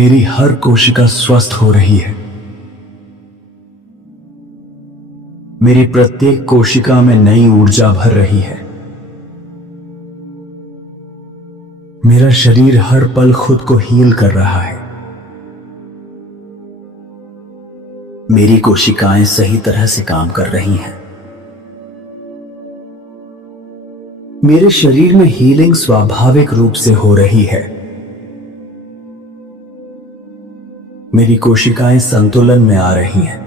मेरी हर कोशिका स्वस्थ हो रही है। मेरी प्रत्येक कोशिका में नई ऊर्जा भर रही है। मेरा शरीर हर पल खुद को हील कर रहा है। मेरी कोशिकाएं सही तरह से काम कर रही हैं। मेरे शरीर में हीलिंग स्वाभाविक रूप से हो रही है। मेरी कोशिकाएं संतुलन में आ रही हैं।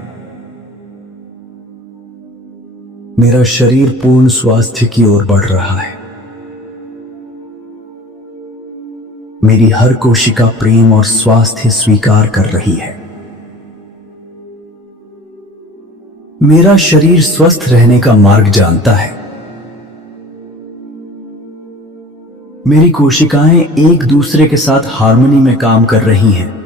मेरा शरीर पूर्ण स्वास्थ्य की ओर बढ़ रहा है। मेरी हर कोशिका प्रेम और स्वास्थ्य स्वीकार कर रही है। मेरा शरीर स्वस्थ रहने का मार्ग जानता है। मेरी कोशिकाएं एक दूसरे के साथ हार्मनी में काम कर रही हैं।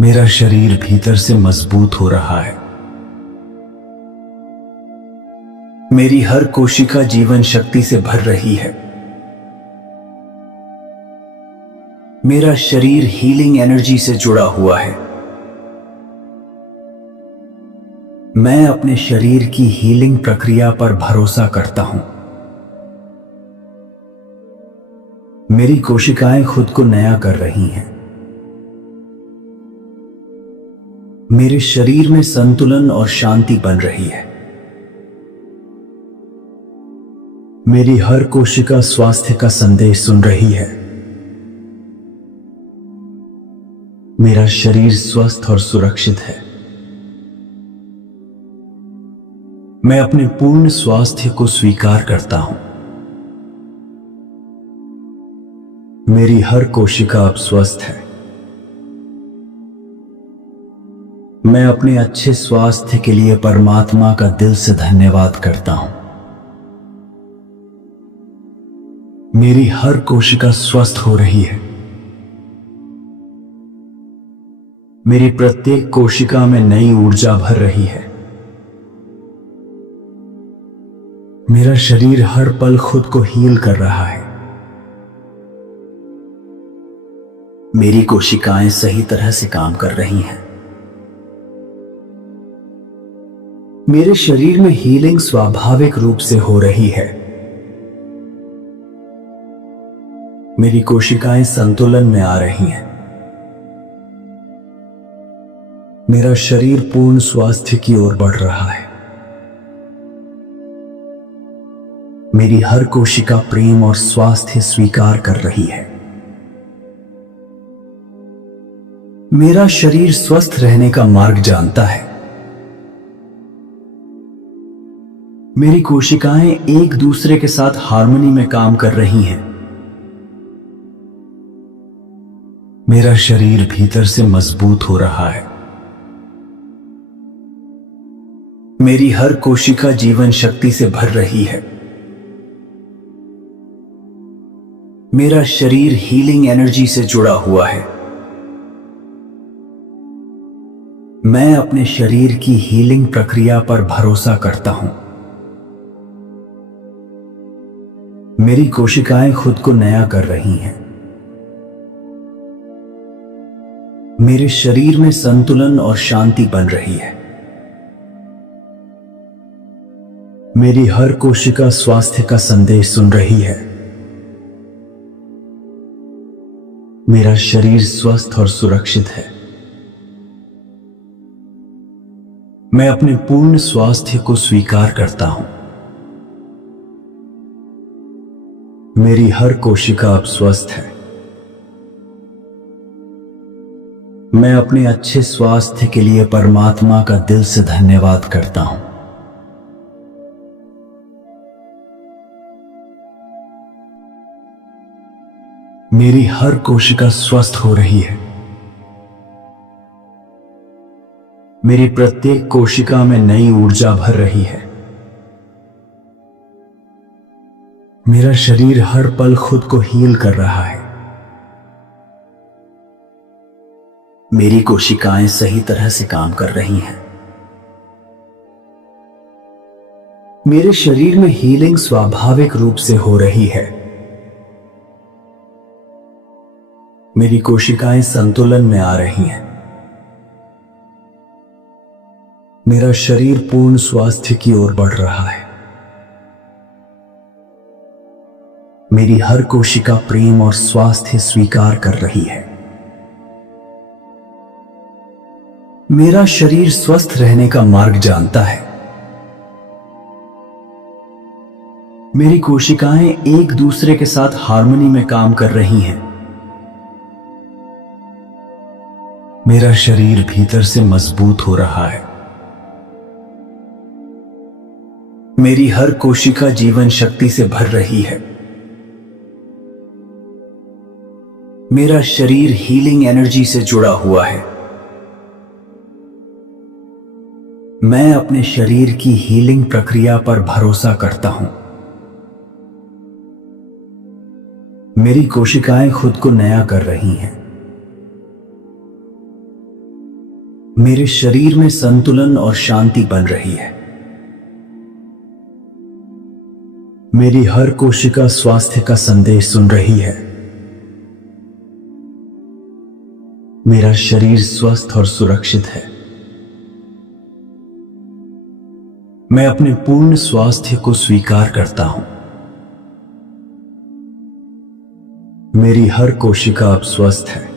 मेरा शरीर भीतर से मजबूत हो रहा है। मेरी हर कोशिका जीवन शक्ति से भर रही है। मेरा शरीर हीलिंग एनर्जी से जुड़ा हुआ है। मैं अपने शरीर की हीलिंग प्रक्रिया पर भरोसा करता हूं। मेरी कोशिकाएं खुद को नया कर रही हैं। मेरे शरीर में संतुलन और शांति बन रही है। मेरी हर कोशिका स्वास्थ्य का संदेश सुन रही है। मेरा शरीर स्वस्थ और सुरक्षित है। मैं अपने पूर्ण स्वास्थ्य को स्वीकार करता हूं। मेरी हर कोशिका अब स्वस्थ है। मैं अपने अच्छे स्वास्थ्य के लिए परमात्मा का दिल से धन्यवाद करता हूं। मेरी हर कोशिका स्वस्थ हो रही है। मेरी प्रत्येक कोशिका में नई ऊर्जा भर रही है। मेरा शरीर हर पल खुद को हील कर रहा है। मेरी कोशिकाएं सही तरह से काम कर रही हैं। मेरे शरीर में हीलिंग स्वाभाविक रूप से हो रही है। मेरी कोशिकाएं संतुलन में आ रही हैं। मेरा शरीर पूर्ण स्वास्थ्य की ओर बढ़ रहा है। मेरी हर कोशिका प्रेम और स्वास्थ्य स्वीकार कर रही है। मेरा शरीर स्वस्थ रहने का मार्ग जानता है। मेरी कोशिकाएं एक दूसरे के साथ हार्मनी में काम कर रही हैं। मेरा शरीर भीतर से मजबूत हो रहा है। मेरी हर कोशिका जीवन शक्ति से भर रही है। मेरा शरीर हीलिंग एनर्जी से जुड़ा हुआ है। मैं अपने शरीर की हीलिंग प्रक्रिया पर भरोसा करता हूं। मेरी कोशिकाएं खुद को नया कर रही हैं। मेरे शरीर में संतुलन और शांति बन रही है। मेरी हर कोशिका स्वास्थ्य का संदेश सुन रही है। मेरा शरीर स्वस्थ और सुरक्षित है। मैं अपने पूर्ण स्वास्थ्य को स्वीकार करता हूं। मेरी हर कोशिका अब स्वस्थ है। मैं अपने अच्छे स्वास्थ्य के लिए परमात्मा का दिल से धन्यवाद करता हूं। मेरी हर कोशिका स्वस्थ हो रही है। मेरी प्रत्येक कोशिका में नई ऊर्जा भर रही है। मेरा शरीर हर पल खुद को हील कर रहा है। मेरी कोशिकाएं सही तरह से काम कर रही हैं। मेरे शरीर में हीलिंग स्वाभाविक रूप से हो रही है। मेरी कोशिकाएं संतुलन में आ रही हैं। मेरा शरीर पूर्ण स्वास्थ्य की ओर बढ़ रहा है। मेरी हर कोशिका प्रेम और स्वास्थ्य स्वीकार कर रही है। मेरा शरीर स्वस्थ रहने का मार्ग जानता है। मेरी कोशिकाएं एक दूसरे के साथ हार्मनी में काम कर रही हैं। मेरा शरीर भीतर से मजबूत हो रहा है। मेरी हर कोशिका जीवन शक्ति से भर रही है। मेरा शरीर हीलिंग एनर्जी से जुड़ा हुआ है। मैं अपने शरीर की हीलिंग प्रक्रिया पर भरोसा करता हूं। मेरी कोशिकाएं खुद को नया कर रही हैं। मेरे शरीर में संतुलन और शांति बन रही है। मेरी हर कोशिका स्वास्थ्य का संदेश सुन रही है। मेरा शरीर स्वस्थ और सुरक्षित है। मैं अपने पूर्ण स्वास्थ्य को स्वीकार करता हूं। मेरी हर कोशिका अब स्वस्थ है।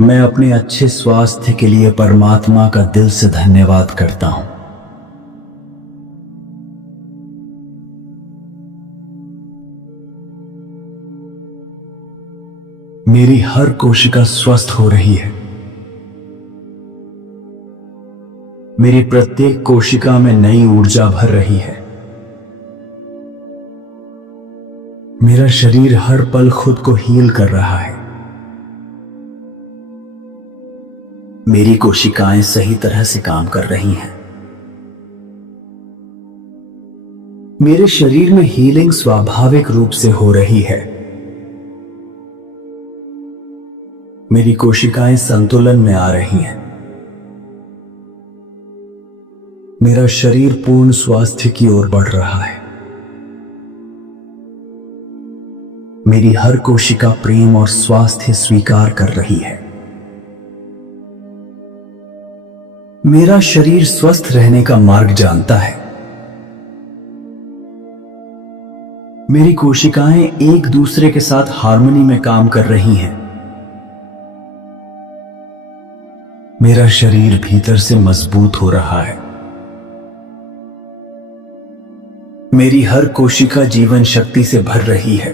मैं अपने अच्छे स्वास्थ्य के लिए परमात्मा का दिल से धन्यवाद करता हूं। मेरी हर कोशिका स्वस्थ हो रही है। मेरी प्रत्येक कोशिका में नई ऊर्जा भर रही है। मेरा शरीर हर पल खुद को हील कर रहा है। मेरी कोशिकाएं सही तरह से काम कर रही हैं। मेरे शरीर में हीलिंग स्वाभाविक रूप से हो रही है। मेरी कोशिकाएं संतुलन में आ रही हैं। मेरा शरीर पूर्ण स्वास्थ्य की ओर बढ़ रहा है। मेरी हर कोशिका प्रेम और स्वास्थ्य स्वीकार कर रही है। मेरा शरीर स्वस्थ रहने का मार्ग जानता है। मेरी कोशिकाएं एक दूसरे के साथ हार्मनी में काम कर रही हैं। मेरा शरीर भीतर से मजबूत हो रहा है। मेरी हर कोशिका जीवन शक्ति से भर रही है।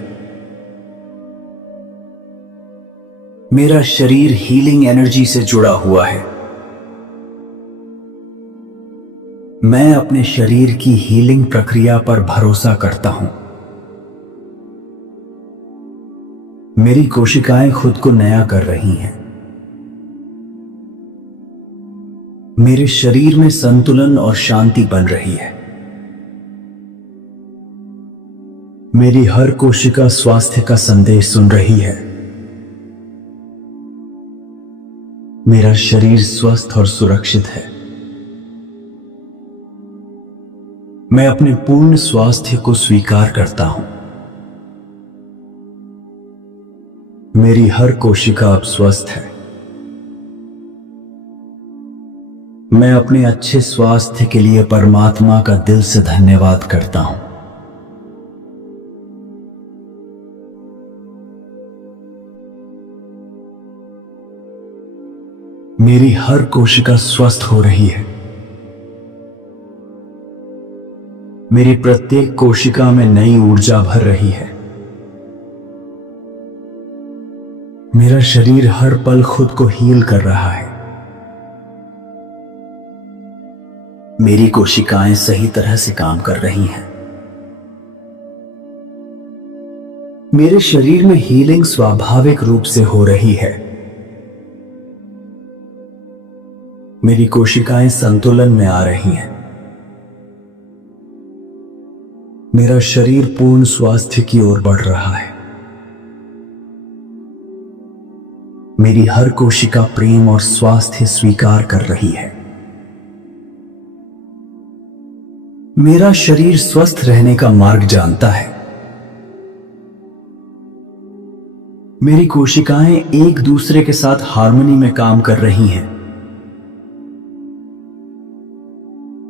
मेरा शरीर हीलिंग एनर्जी से जुड़ा हुआ है। मैं अपने शरीर की हीलिंग प्रक्रिया पर भरोसा करता हूं। मेरी कोशिकाएं खुद को नया कर रही हैं। मेरे शरीर में संतुलन और शांति बन रही है। मेरी हर कोशिका स्वास्थ्य का संदेश सुन रही है। मेरा शरीर स्वस्थ और सुरक्षित है। मैं अपने पूर्ण स्वास्थ्य को स्वीकार करता हूं। मेरी हर कोशिका अब स्वस्थ है। मैं अपने अच्छे स्वास्थ्य के लिए परमात्मा का दिल से धन्यवाद करता हूं। मेरी हर कोशिका स्वस्थ हो रही है। मेरी प्रत्येक कोशिका में नई ऊर्जा भर रही है। मेरा शरीर हर पल खुद को हील कर रहा है। मेरी कोशिकाएं सही तरह से काम कर रही हैं। मेरे शरीर में हीलिंग स्वाभाविक रूप से हो रही है। मेरी कोशिकाएं संतुलन में आ रही हैं। मेरा शरीर पूर्ण स्वास्थ्य की ओर बढ़ रहा है। मेरी हर कोशिका प्रेम और स्वास्थ्य स्वीकार कर रही है। मेरा शरीर स्वस्थ रहने का मार्ग जानता है। मेरी कोशिकाएं एक दूसरे के साथ हार्मनी में काम कर रही हैं।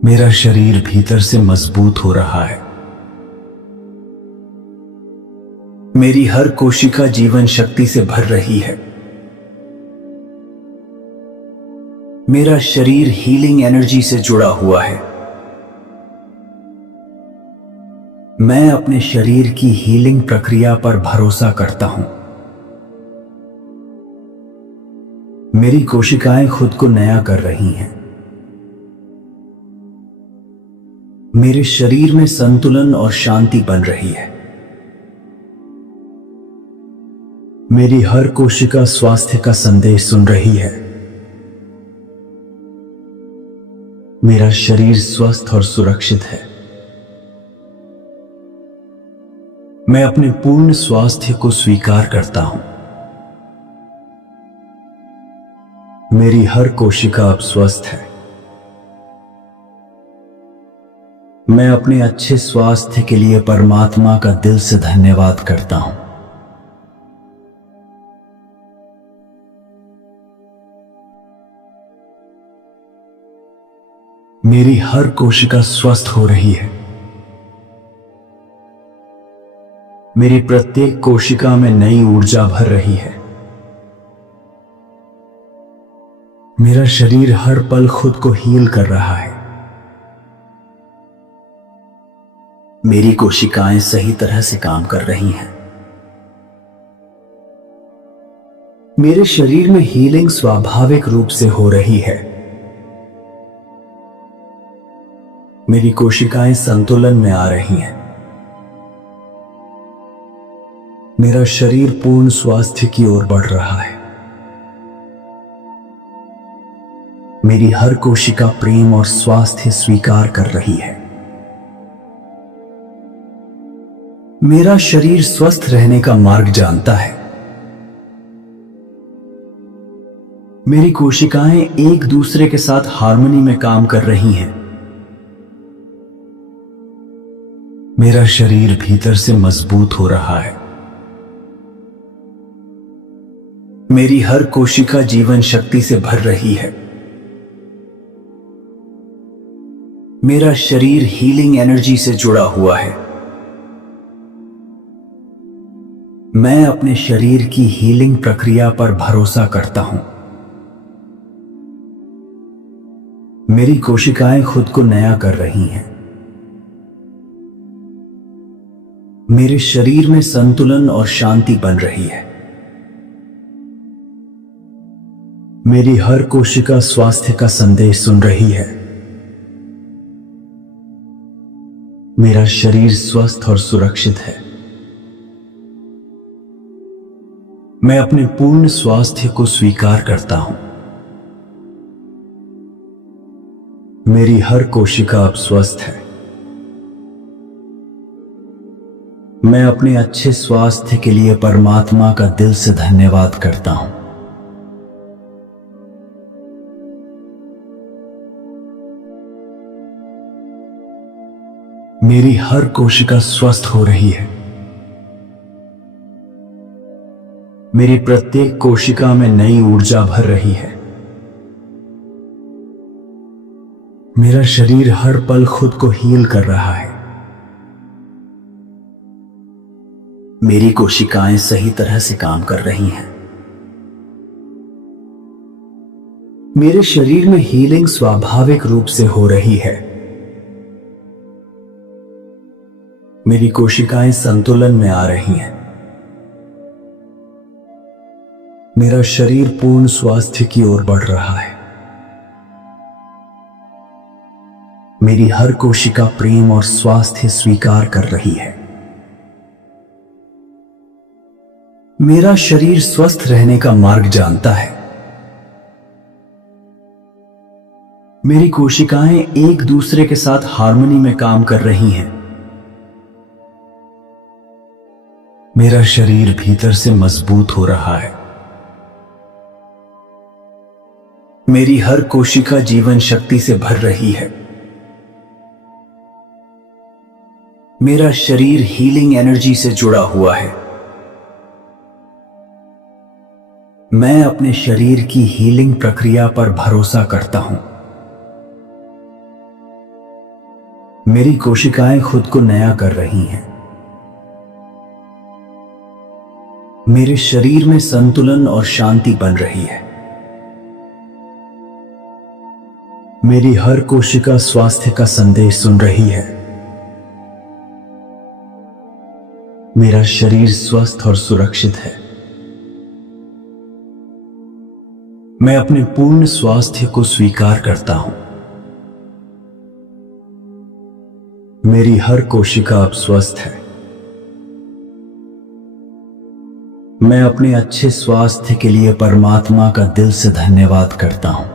मेरा शरीर भीतर से मजबूत हो रहा है। मेरी हर कोशिका जीवन शक्ति से भर रही है। मेरा शरीर हीलिंग एनर्जी से जुड़ा हुआ है। मैं अपने शरीर की हीलिंग प्रक्रिया पर भरोसा करता हूं। मेरी कोशिकाएं खुद को नया कर रही हैं। मेरे शरीर में संतुलन और शांति बन रही है। मेरी हर कोशिका स्वास्थ्य का संदेश सुन रही है। मेरा शरीर स्वस्थ और सुरक्षित है। मैं अपने पूर्ण स्वास्थ्य को स्वीकार करता हूं। मेरी हर कोशिका अब स्वस्थ है। मैं अपने अच्छे स्वास्थ्य के लिए परमात्मा का दिल से धन्यवाद करता हूं। मेरी हर कोशिका स्वस्थ हो रही है। मेरी प्रत्येक कोशिका में नई ऊर्जा भर रही है। मेरा शरीर हर पल खुद को हील कर रहा है। मेरी कोशिकाएं सही तरह से काम कर रही हैं। मेरे शरीर में हीलिंग स्वाभाविक रूप से हो रही है। मेरी कोशिकाएं संतुलन में आ रही हैं। मेरा शरीर पूर्ण स्वास्थ्य की ओर बढ़ रहा है। मेरी हर कोशिका प्रेम और स्वास्थ्य स्वीकार कर रही है। मेरा शरीर स्वस्थ रहने का मार्ग जानता है। मेरी कोशिकाएं एक दूसरे के साथ हार्मनी में काम कर रही हैं। मेरा शरीर भीतर से मजबूत हो रहा है। मेरी हर कोशिका जीवन शक्ति से भर रही है। मेरा शरीर हीलिंग एनर्जी से जुड़ा हुआ है। मैं अपने शरीर की हीलिंग प्रक्रिया पर भरोसा करता हूं। मेरी कोशिकाएं खुद को नया कर रही हैं। मेरे शरीर में संतुलन और शांति बन रही है। मेरी हर कोशिका स्वास्थ्य का संदेश सुन रही है। मेरा शरीर स्वस्थ और सुरक्षित है। मैं अपने पूर्ण स्वास्थ्य को स्वीकार करता हूं। मेरी हर कोशिका अब स्वस्थ है। मैं अपने अच्छे स्वास्थ्य के लिए परमात्मा का दिल से धन्यवाद करता हूं। मेरी हर कोशिका स्वस्थ हो रही है। मेरी प्रत्येक कोशिका में नई ऊर्जा भर रही है। मेरा शरीर हर पल खुद को हील कर रहा है। मेरी कोशिकाएं सही तरह से काम कर रही हैं। मेरे शरीर में हीलिंग स्वाभाविक रूप से हो रही है। मेरी कोशिकाएं संतुलन में आ रही हैं। मेरा शरीर पूर्ण स्वास्थ्य की ओर बढ़ रहा है। मेरी हर कोशिका प्रेम और स्वास्थ्य स्वीकार कर रही है। मेरा शरीर स्वस्थ रहने का मार्ग जानता है। मेरी कोशिकाएं एक दूसरे के साथ हार्मनी में काम कर रही हैं। मेरा शरीर भीतर से मजबूत हो रहा है। मेरी हर कोशिका जीवन शक्ति से भर रही है। मेरा शरीर हीलिंग एनर्जी से जुड़ा हुआ है। मैं अपने शरीर की हीलिंग प्रक्रिया पर भरोसा करता हूं। मेरी कोशिकाएं खुद को नया कर रही हैं। मेरे शरीर में संतुलन और शांति बन रही है। मेरी हर कोशिका स्वास्थ्य का संदेश सुन रही है। मेरा शरीर स्वस्थ और सुरक्षित है। मैं अपने पूर्ण स्वास्थ्य को स्वीकार करता हूं। मेरी हर कोशिका अब स्वस्थ है। मैं अपने अच्छे स्वास्थ्य के लिए परमात्मा का दिल से धन्यवाद करता हूं।